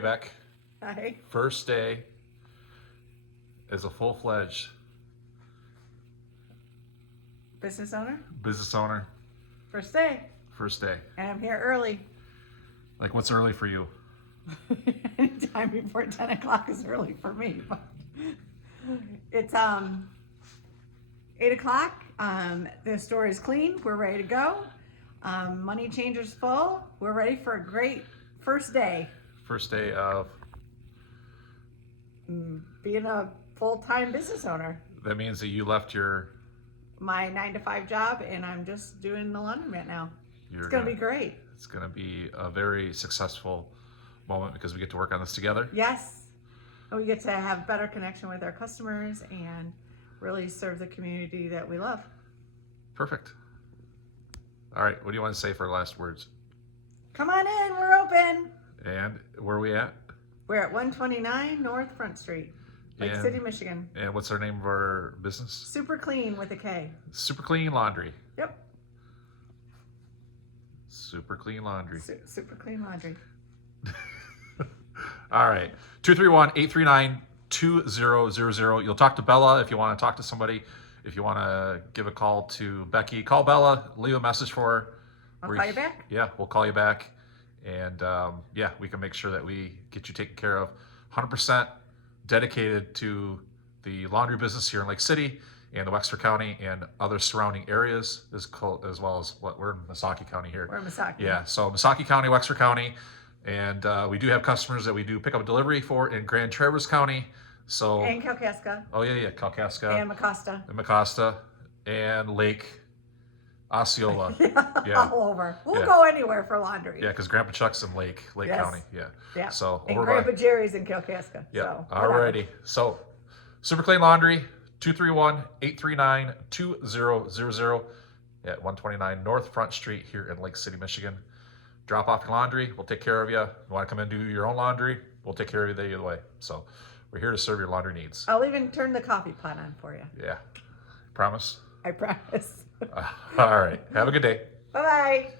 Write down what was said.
Back. Hi. First day as a full-fledged Business owner? business owner. First day. First day. And I'm here early. Like, what's early for you? Anytime before 10 o'clock is early for me. But it's 8 o'clock. The store is clean. We're ready to go. Money changer's full. We're ready for a great first day. First day of. Being a full-time business owner. That means that you left your. My 9-to-5 job, and I'm just doing the laundromat now. It's gonna be great. It's gonna be a very successful moment because we get to work on this together. Yes. And we get to have better connection with our customers and really serve the community that we love. Perfect. All right. What do you want to say for last words? Come on in. We're open. And where are we at? We're at 129 North Front Street, Lake City, Michigan. And what's our name of our business? Super Kleen with a K. Super Kleen Laundry. Yep. Super Kleen Laundry. Super Kleen Laundry. All right. 231-839-2000. You'll talk to Bella if you want to talk to somebody. If you want to give a call to Becky, call Bella, leave a message for her. I'll call you back? Yeah, we'll call you back. And yeah, we can make sure that we get you taken care of. 100% dedicated to the laundry business here in Lake City and the Wexford County and other surrounding areas, as well as what we're in Missaukee County here. We're in Missaukee. Yeah, so Missaukee County, Wexford County. And we do have customers that we do pick up delivery for in Grand Traverse County. So And Kalkaska. Oh yeah, Kalkaska. And Mecosta. And Mecosta. And Lake Osceola. Yeah. All over. We'll go anywhere for laundry. Yeah, because Grandpa Chuck's in Lake Yes. County. Yeah. Yeah. So and over Grandpa Jerry's in Kalkaska. Yeah. So, alrighty. So Super Kleen Laundry, 231-839-2000 at 129 North Front Street here in Lake City, Michigan. Drop off your laundry. We'll take care of you. You want to come in and do your own laundry? We'll take care of you either way. So we're here to serve your laundry needs. I'll even turn the coffee pot on for you. Yeah. Promise? I promise. All right. Have a good day. Bye-bye.